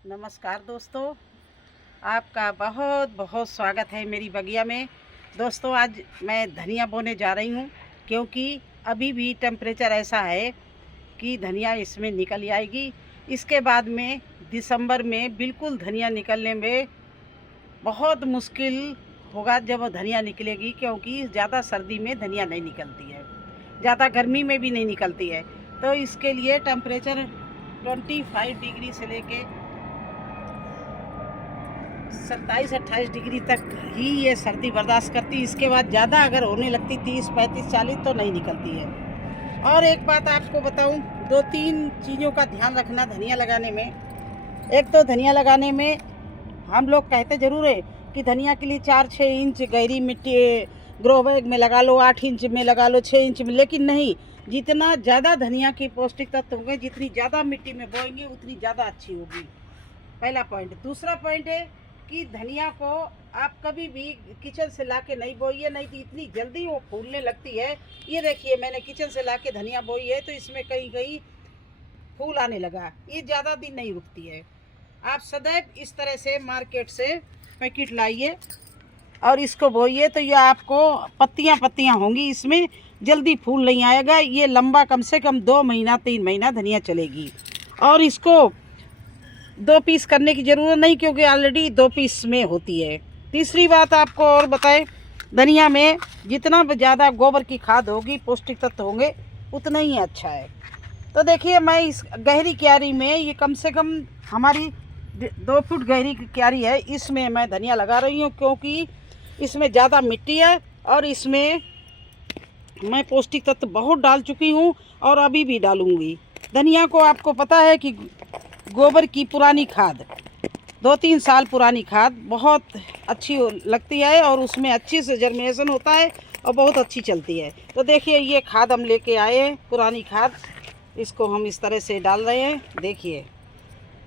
नमस्कार दोस्तों, आपका बहुत बहुत स्वागत है मेरी बगिया में। दोस्तों, आज मैं धनिया बोने जा रही हूँ क्योंकि अभी भी टेम्परेचर ऐसा है कि धनिया इसमें निकल आएगी। इसके बाद में दिसंबर में बिल्कुल धनिया निकलने में बहुत मुश्किल होगा जब धनिया निकलेगी, क्योंकि ज़्यादा सर्दी में धनिया नहीं निकलती है, ज़्यादा गर्मी में भी नहीं निकलती है। तो इसके लिए टेम्परेचर 25 डिग्री से लेके 27-28 डिग्री तक ही ये सर्दी बर्दाश्त करती। इसके बाद ज़्यादा अगर होने लगती 30, 35, 40 तो नहीं निकलती है। और एक बात आपको बताऊं, 2-3 चीज़ों का ध्यान रखना धनिया लगाने में। एक तो धनिया लगाने में हम लोग कहते ज़रूर है कि धनिया के लिए 4-6 इंच गहरी मिट्टी ग्रो बैग में लगा लो, 8 इंच में लगा लो, 6 इंच में, लेकिन नहीं, जितना ज़्यादा धनिया की पौष्टिक तत्व होंगे, जितनी ज़्यादा मिट्टी में बोएंगे उतनी ज़्यादा अच्छी होगी। पहला पॉइंट। दूसरा पॉइंट है कि धनिया को आप कभी भी किचन से लाके नहीं बोइए, नहीं तो इतनी जल्दी वो फूलने लगती है। ये देखिए, मैंने किचन से लाके धनिया बोई है तो इसमें कहीं कहीं फूल आने लगा। ये ज़्यादा दिन नहीं रुकती है। आप सदैव इस तरह से मार्केट से पैकेट लाइए और इसको बोइए तो ये आपको पत्तियाँ पत्तियाँ होंगी, इसमें जल्दी फूल नहीं आएगा। ये लंबा कम से कम 2 महीना 3 महीना धनिया चलेगी। और इसको 2 पीस करने की ज़रूरत नहीं, क्योंकि ऑलरेडी 2 पीस में होती है। तीसरी बात आपको और बताएं, धनिया में जितना ज़्यादा गोबर की खाद होगी, पौष्टिक तत्व होंगे, उतना ही अच्छा है। तो देखिए, मैं इस गहरी क्यारी में, ये कम से कम हमारी 2 फुट गहरी क्यारी है, इसमें मैं धनिया लगा रही हूँ क्योंकि इसमें ज़्यादा मिट्टी है और इसमें मैं पौष्टिक तत्व बहुत डाल चुकी हूँ और अभी भी डालूँगी। धनिया को आपको पता है कि गोबर की पुरानी खाद, 2-3 साल पुरानी खाद बहुत अच्छी लगती है और उसमें अच्छी से जर्मिनेशन होता है और बहुत अच्छी चलती है। तो देखिए, ये खाद हम लेके आए हैं, पुरानी खाद, इसको हम इस तरह से डाल रहे हैं। देखिए,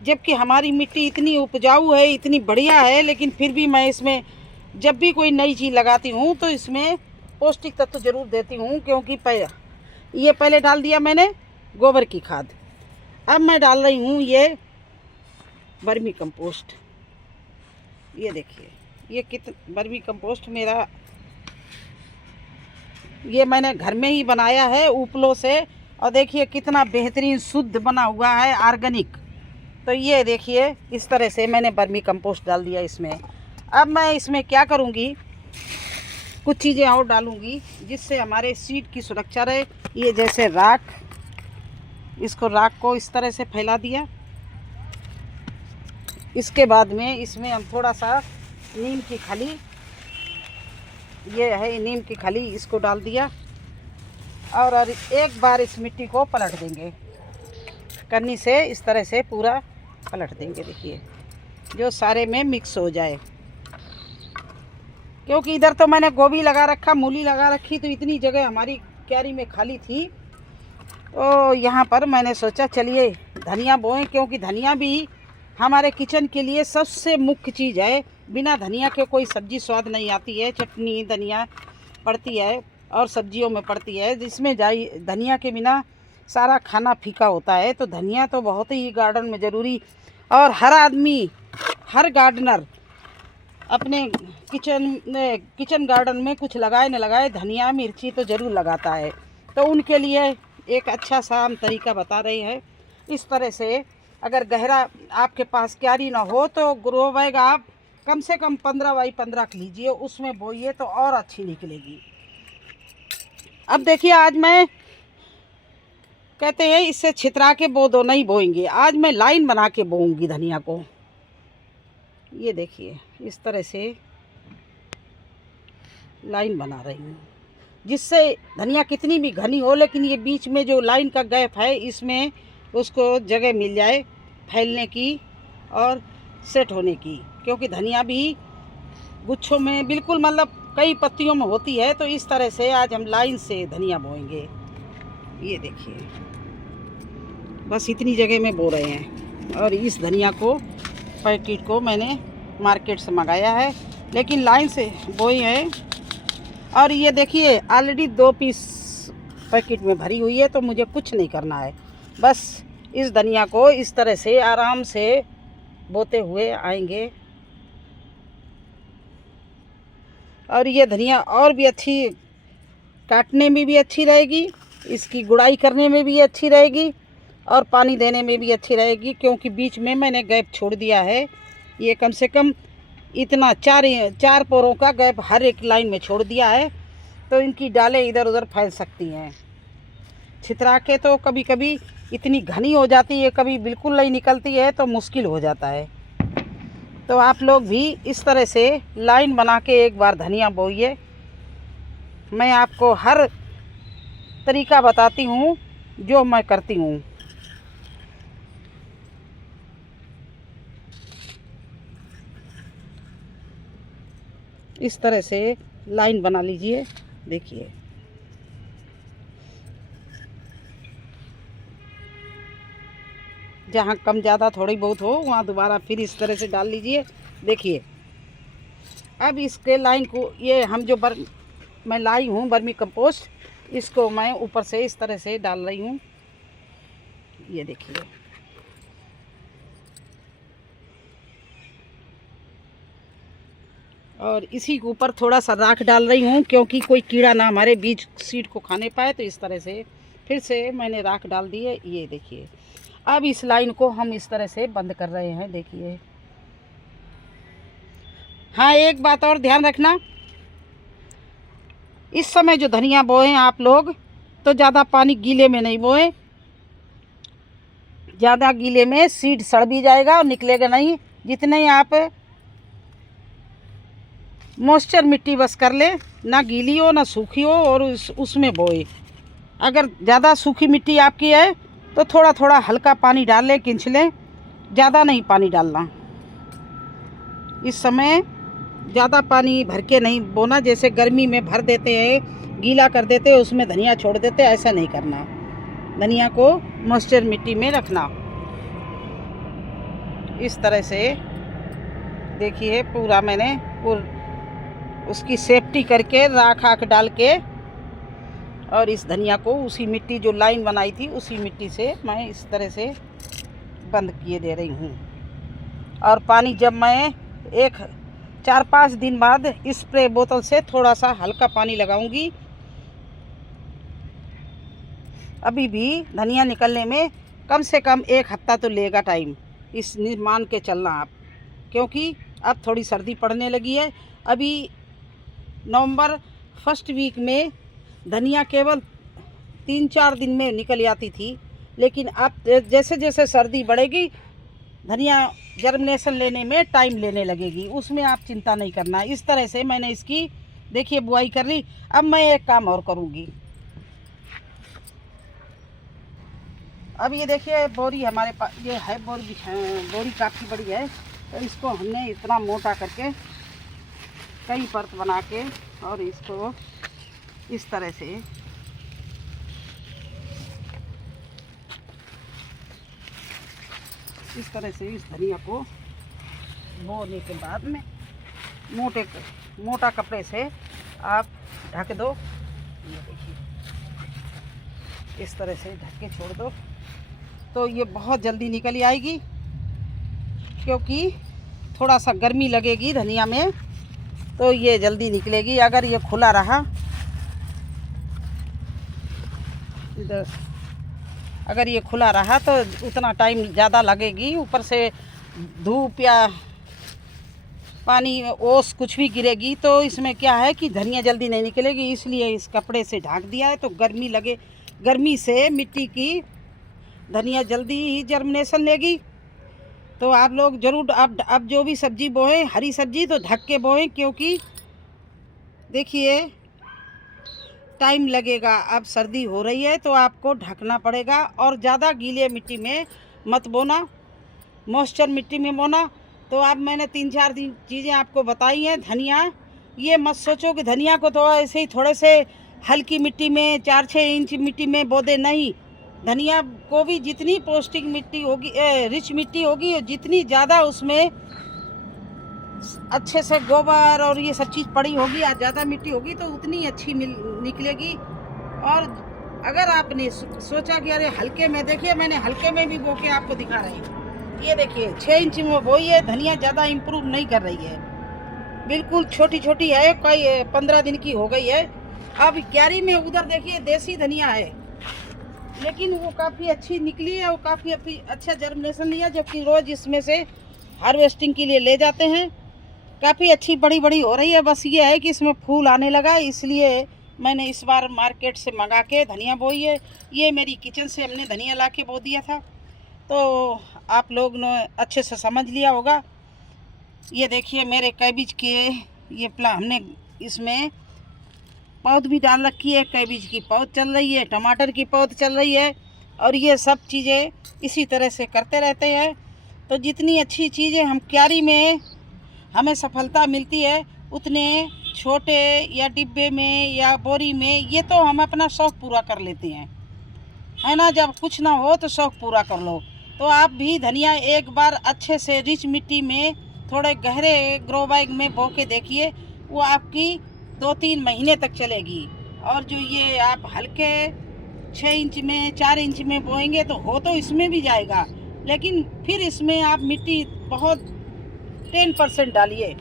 जबकि हमारी मिट्टी इतनी उपजाऊ है, इतनी बढ़िया है, लेकिन फिर भी मैं इसमें जब भी कोई नई चीज़ लगाती हूँ तो इसमें पौष्टिक तत्व ज़रूर देती हूँ, क्योंकि पहले डाल दिया मैंने गोबर की खाद। अब मैं डाल रही हूँ ये वर्मी कंपोस्ट। ये देखिए, ये वर्मी कंपोस्ट मेरा, ये मैंने घर में ही बनाया है उपलों से, और देखिए कितना बेहतरीन शुद्ध बना हुआ है, ऑर्गेनिक। तो ये देखिए, इस तरह से मैंने वर्मी कंपोस्ट डाल दिया इसमें। अब मैं इसमें क्या करूँगी, कुछ चीज़ें और डालूँगी जिससे हमारे सीड की सुरक्षा रहे। ये जैसे राख, इसको राख को इस तरह से फैला दिया। इसके बाद में इसमें हम थोड़ा सा नीम की खली, ये है नीम की खली, इसको डाल दिया और एक बार इस मिट्टी को पलट देंगे, करनी से इस तरह से पूरा पलट देंगे। देखिए, जो सारे में मिक्स हो जाए, क्योंकि इधर तो मैंने गोभी लगा रखा, मूली लगा रखी, तो इतनी जगह हमारी क्यारी में खाली थी। तो यहाँ पर मैंने सोचा चलिए धनिया बोएं, क्योंकि धनिया भी हमारे किचन के लिए सबसे मुख्य चीज़ है। बिना धनिया के कोई सब्ज़ी स्वाद नहीं आती है। चटनी धनिया पड़ती है और सब्जियों में पड़ती है, जिसमें धनिया के बिना सारा खाना फीका होता है। तो धनिया तो बहुत ही गार्डन में ज़रूरी, और हर आदमी, हर गार्डनर अपने किचन गार्डन में कुछ लगाए न लगाए, धनिया मिर्ची तो ज़रूर लगाता है। तो उनके लिए एक अच्छा सा हम तरीका बता रहे हैं। इस तरह से अगर गहरा आपके पास क्यारी ना हो तो ग्रो बैग आप कम से कम 15x15 लीजिए, उसमें बोइए तो और अच्छी निकलेगी। अब देखिए, आज मैं, कहते हैं इससे छितरा के बो दो, नहीं बोएंगे, आज मैं लाइन बना के बोऊंगी धनिया को। ये देखिए, इस तरह से लाइन बना रही हूँ, जिससे धनिया कितनी भी घनी हो, लेकिन ये बीच में जो लाइन का गैप है, इसमें उसको जगह मिल जाए फैलने की और सेट होने की, क्योंकि धनिया भी गुच्छों में बिल्कुल, मतलब कई पत्तियों में होती है। तो इस तरह से आज हम लाइन से धनिया बोएंगे। ये देखिए, बस इतनी जगह में बो रहे हैं। और इस धनिया को, पैकेट को मैंने मार्केट से मंगाया है, लेकिन लाइन से बोई है। और ये देखिए, ऑलरेडी 2 पीस पैकेट में भरी हुई है, तो मुझे कुछ नहीं करना है, बस इस धनिया को इस तरह से आराम से बोते हुए आएंगे। और ये धनिया और भी अच्छी, काटने में भी अच्छी रहेगी, इसकी गुड़ाई करने में भी अच्छी रहेगी और पानी देने में भी अच्छी रहेगी, क्योंकि बीच में मैंने गैप छोड़ दिया है। ये कम से कम इतना चार पोरों का गैप हर एक लाइन में छोड़ दिया है, तो इनकी डालें इधर उधर फैल सकती हैं। छितरा के तो कभी कभी इतनी घनी हो जाती है, कभी बिल्कुल नहीं निकलती है, तो मुश्किल हो जाता है। तो आप लोग भी इस तरह से लाइन बना के एक बार धनिया बोइए। मैं आपको हर तरीका बताती हूँ जो मैं करती हूँ। इस तरह से लाइन बना लीजिए। देखिए, जहाँ कम ज़्यादा थोड़ी बहुत हो वहाँ दोबारा फिर इस तरह से डाल लीजिए। देखिए, अब इसके लाइन को, ये हम जो मैं लाई हूँ वर्मी कंपोस्ट, इसको मैं ऊपर से इस तरह से डाल रही हूँ। ये देखिए, और इसी के ऊपर थोड़ा सा राख डाल रही हूँ, क्योंकि कोई कीड़ा ना हमारे बीज सीड को खाने पाए। तो इस तरह से फिर से मैंने राख डाल दी है। ये देखिए, अब इस लाइन को हम इस तरह से बंद कर रहे हैं। देखिए, हाँ, एक बात और ध्यान रखना, इस समय जो धनिया बोएं आप लोग, तो ज़्यादा पानी गीले में नहीं बोएं। ज़्यादा गीले में सीड सड़ भी जाएगा और निकलेगा नहीं। जितने ही आप मॉइस्चर मिट्टी बस कर ले, ना गीली हो ना सूखी हो, और उसमें बोए। अगर ज़्यादा सूखी मिट्टी आपकी है तो थोड़ा थोड़ा हल्का पानी डाल लें, खींच लें, ज़्यादा नहीं पानी डालना। इस समय ज़्यादा पानी भर के नहीं बोना, जैसे गर्मी में भर देते हैं, गीला कर देते हैं, उसमें धनिया छोड़ देते हैं, ऐसा नहीं करना। धनिया को मॉइस्चर मिट्टी में रखना। इस तरह से देखिए, पूरा मैंने उसकी सेफ्टी करके राख आख डाल के, और इस धनिया को उसी मिट्टी जो लाइन बनाई थी उसी मिट्टी से मैं इस तरह से बंद किए दे रही हूँ। और पानी जब मैं 4-5 दिन बाद स्प्रे बोतल से थोड़ा सा हल्का पानी लगाऊंगी। अभी भी धनिया निकलने में कम से कम 1 हफ्ता तो लेगा टाइम, इस मान के चलना आप, क्योंकि अब थोड़ी सर्दी पड़ने लगी है। अभी नवंबर फर्स्ट वीक में धनिया केवल 3-4 दिन में निकल जाती थी, लेकिन अब जैसे जैसे सर्दी बढ़ेगी धनिया जर्मिनेशन लेने में टाइम लेने लगेगी। उसमें आप चिंता नहीं करना। इस तरह से मैंने इसकी, देखिए, बुआई कर ली। अब मैं एक काम और करूँगी। अब ये देखिए, बोरी हमारे पास ये है, बोरी काफ़ी बड़ी है, तो इसको हमने इतना मोटा करके कई परत बना के, और इसको इस तरह से इस धनिया को बोने के बाद में मोटा कपड़े से आप ढक दो। ये देखिए, इस तरह से ढक के छोड़ दो, तो ये बहुत जल्दी निकल आएगी, क्योंकि थोड़ा सा गर्मी लगेगी धनिया में, तो ये जल्दी निकलेगी। अगर ये खुला रहा, अगर ये खुला रहा तो उतना टाइम ज़्यादा लगेगी। ऊपर से धूप या पानी, ओस कुछ भी गिरेगी, तो इसमें क्या है कि धनिया जल्दी नहीं निकलेगी। इसलिए इस कपड़े से ढक दिया है, तो गर्मी से मिट्टी की धनिया जल्दी ही जर्मिनेशन लेगी। तो आप लोग ज़रूर अब जो भी सब्ज़ी बोएं, हरी सब्ज़ी, तो ढक के बोएं, क्योंकि देखिए टाइम लगेगा। अब सर्दी हो रही है तो आपको ढकना पड़ेगा, और ज़्यादा गीले मिट्टी में मत बोना, मॉइस्चर मिट्टी में बोना। तो अब मैंने 3-4 चीज़ें आपको बताई हैं। धनिया, ये मत सोचो कि धनिया को तो ऐसे ही थोड़े से हल्की मिट्टी में 4-6 इंच मिट्टी में बो दे, नहीं। धनिया को भी जितनी पौष्टिक मिट्टी होगी, रिच मिट्टी होगी, जितनी ज़्यादा उसमें अच्छे से गोबर और ये सब चीज़ पड़ी होगी, या ज़्यादा मिट्टी होगी, तो उतनी अच्छी निकलेगी। और अगर आपने सोचा कि अरे हल्के में, देखिए मैंने हल्के में भी बो के आपको दिखा रही हूँ। ये देखिए 6 इंच में बोई है। धनिया ज़्यादा इम्प्रूव नहीं कर रही है, बिल्कुल छोटी छोटी है, कोई 15 दिन की हो गई है। अब क्यारी में उधर देखिए देसी धनिया है, लेकिन वो काफ़ी अच्छी निकली है, वो काफ़ी अच्छा जर्मिनेशन लिया, जबकि रोज़ इसमें से हार्वेस्टिंग के लिए ले जाते हैं। काफ़ी अच्छी बड़ी बड़ी हो रही है। बस ये है कि इसमें फूल आने लगा, इसलिए मैंने इस बार मार्केट से मंगा के धनिया बोई है। ये मेरी किचन से हमने धनिया ला के बो दिया था, तो आप लोग ने अच्छे से समझ लिया होगा। ये देखिए मेरे कैबिज के ये हमने इसमें पौध भी डाल रखी है। कैबिज की पौध चल रही है, टमाटर की पौध चल रही है, और ये सब चीज़ें इसी तरह से करते रहते हैं। तो जितनी अच्छी चीज़ें हम क्यारी में हमें सफलता मिलती है, उतने छोटे या डिब्बे में या बोरी में ये तो हम अपना शौक़ पूरा कर लेते हैं, है ना। जब कुछ ना हो तो शौक़ पूरा कर लो। तो आप भी धनिया एक बार अच्छे से रिच मिट्टी में थोड़े गहरे ग्रो बैग में बो के देखिए, वो आपकी 2-3 महीने तक चलेगी। और जो ये आप हल्के 6 इंच में 4 इंच में बोएंगे तो इसमें भी जाएगा, लेकिन फिर इसमें आप मिट्टी बहुत 10% डालिए।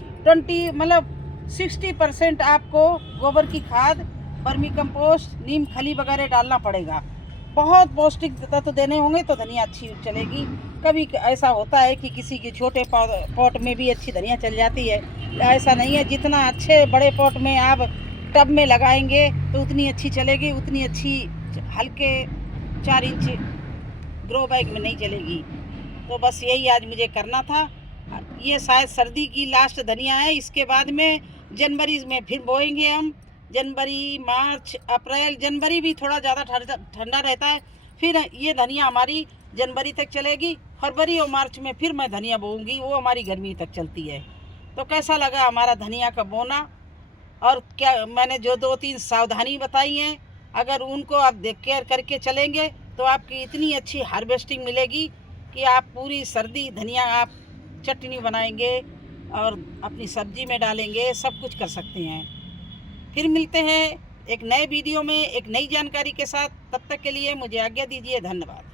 60% आपको गोबर की खाद, वर्मी कंपोस्ट, नीम खली वगैरह डालना पड़ेगा। बहुत पौष्टिक तत्व देने होंगे तो धनिया अच्छी चलेगी। कभी ऐसा होता है कि किसी के छोटे पॉट में भी अच्छी धनिया चल जाती है, ऐसा नहीं है। जितना अच्छे बड़े पॉट में आप टब में लगाएंगे तो उतनी अच्छी चलेगी, उतनी अच्छी हल्के 4 इंच ग्रो बैग में नहीं चलेगी। तो बस यही आज मुझे करना था। ये शायद सर्दी की लास्ट धनिया है, इसके बाद में जनवरी में फिर बोएंगे हम। जनवरी, मार्च, अप्रैल, जनवरी भी थोड़ा ज़्यादा ठंडा रहता है, फिर ये धनिया हमारी जनवरी तक चलेगी। फरवरी और मार्च में फिर मैं धनिया बोऊंगी, वो हमारी गर्मी तक चलती है। तो कैसा लगा हमारा धनिया का बोना, और क्या मैंने जो 2-3 सावधानी बताई हैं, अगर उनको आप देख केयर करके चलेंगे तो आपकी इतनी अच्छी हार्वेस्टिंग मिलेगी कि आप पूरी सर्दी धनिया आप चटनी बनाएंगे और अपनी सब्जी में डालेंगे, सब कुछ कर सकते हैं। फिर मिलते हैं एक नए वीडियो में एक नई जानकारी के साथ। तब तक के लिए मुझे आज्ञा दीजिए। धन्यवाद।